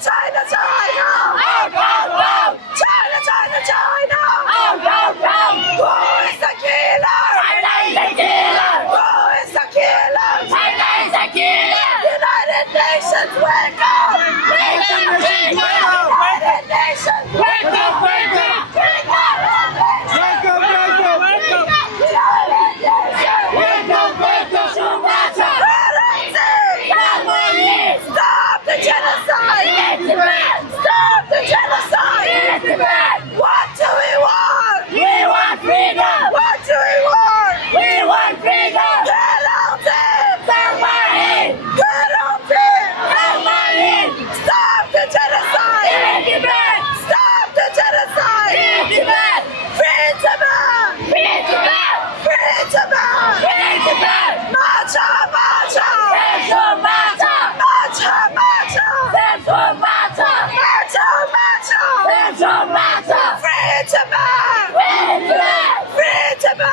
China, China! China, China, China! Who is the killer? China is the killer! Who is the killer? China is the killer! United Nations, wake up! Wake up, wake up! United Nations, Wake up, wake up! wake up! Wake up, wake up, wake up! United Nations! Wake up, wake up! Sumatra! Rangzen! Stop the genocide! Stop the genocide! What do we want? We want freedom! What do we want? We want freedom! Penalty! Submarine! Penalty! Submarine! Stop the genocide! Tibet! Stop the genocide! Tibet! Free Tibet! Free Tibet! Free Tibet! Free Tibet! Marcha! Marcha! Sumatra! Marcha! Marcha! Sumatra! Marcha! Sumatra! Free Tibet! Free Tibet! Free Tibet!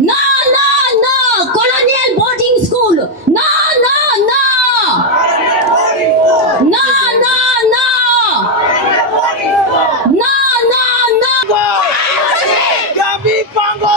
No, no, no! Colonial boarding school! No, no, no! No, no, no! No, no, no! Gabi Pango!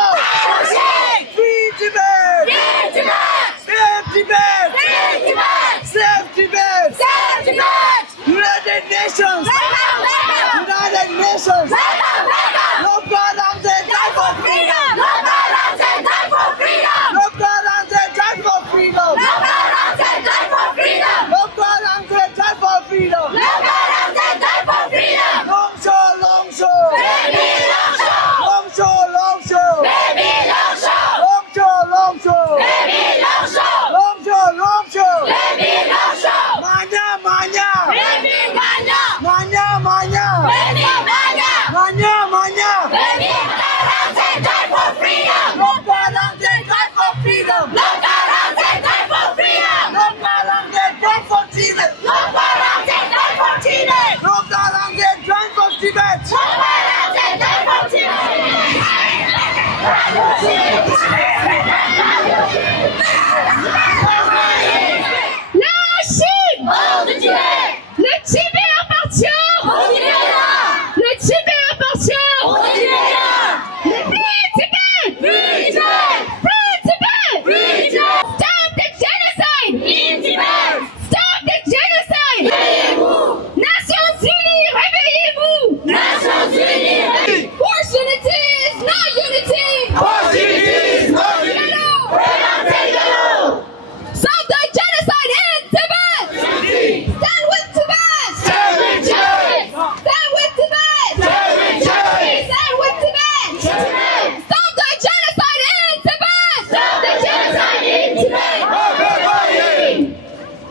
Free Tibet! Free Tibet! Save Tibet! Free Tibet! Save Tibet! Save Tibet! United Nations! Wake up, wake up! United Nations! Wake up, wake up! Lobga Rangzen, die for freedom! Lobga Rangzen, die for freedom! Lobga Rangzen, die for freedom! Lobga Rangzen, die for freedom! Lobga Rangzen, die for freedom! Lobga Rangzen, die for freedom! Longshore, longshore! Baby, long show! Longshore, longshore! Baby, long show! Longshore, longshore! Baby, long show! Longshore, longshore! Baby, long show! Manya, manya! Baby, mania! Manya, manya! Baby, mania! Manya, manya! Baby, Rangzen, die for freedom! Lobga Rangzen, die for freedom! Lobga Rangzen, die for freedom! Lobga Rangzen, die for Tibet! Lobga Rangzen, die for Tibet! Lobga Rangzen, die for Tibet! Lobga Rangzen, die for La Chine! Hold the Tibet! Le Tibet appartient! Hold the Tibet! Le Tibet appartient! Hold the Tibet! Free Tibet! Free Tibet! Free Tibet! Free Tibet! Stop the genocide! Free Tibet! Stop the genocide! Réveillez-vous! Nations Unies, réveillez-vous! Nations Unies! Force unity is not unity! Rangzen Gallo! Stop the genocide in Tibet! Stand with Tibet! Stand with Tibet! Stand with Tibet! Stand with Tibet! Stand with Tibet! Tibet! Stop the genocide in Tibet! Stop the genocide in Tibet!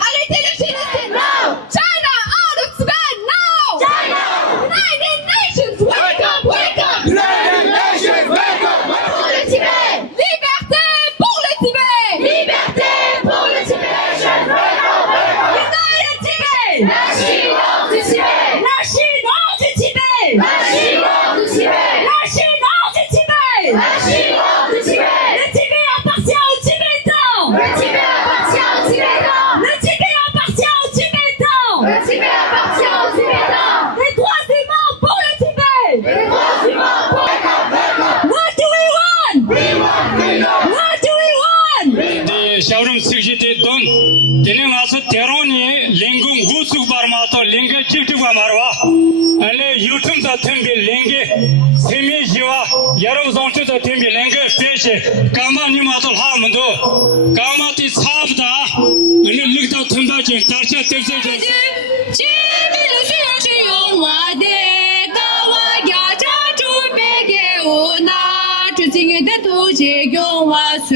Arrêtez le génocide! No! China out of Tibet now! China! United Nations, wake up, wake up! United Nations, wake up! Pour le Tibet! Liberté pour le Tibet! Liberté pour le Tibet! Wake up, wake up! United Tibet! La Chine hors du Tibet! La Chine hors du Tibet! La Chine hors du Tibet! La Chine hors du Tibet! La Chine hors du Tibet! Le Tibet appartient aux Tibétains! Le Tibet appartient aux Tibétains! Le Tibet appartient aux Tibétains! Le Tibet appartient aux Tibétains! Les droits humains pour le Tibet! Les droits humains pour wake up, wake up! What do we want? We want freedom! What do we want? 샤우름 스기테 돈 데네 가서 대론이 링궁 구수 바르마토 링게 찌르가 말와 알레 유튜브다 템비 링게 세미지와 여러분 zontu다 템비 링게 페이시 가마니 마도 하면도 가마티 사브다 알레 릭다 템바지 다르차 템세제 居民的需要是用我的高我要抓住别给我拿出今天的途径用我去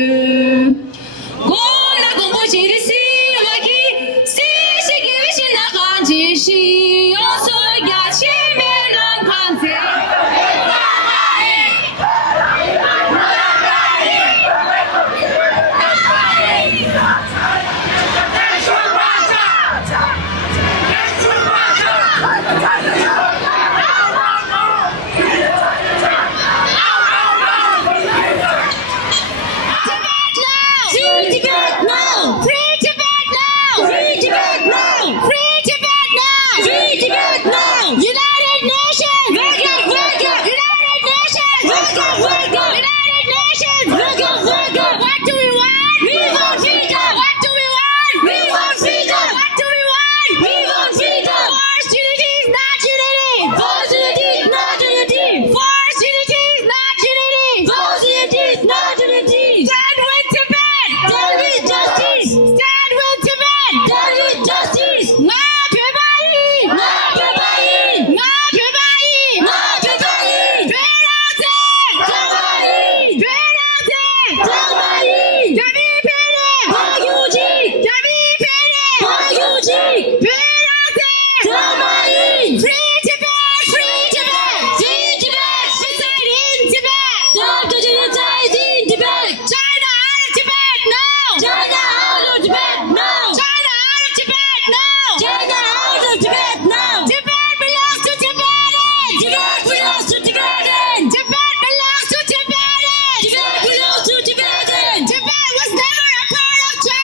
我那公布起的心我给信息给微信那行继续我所要前面能看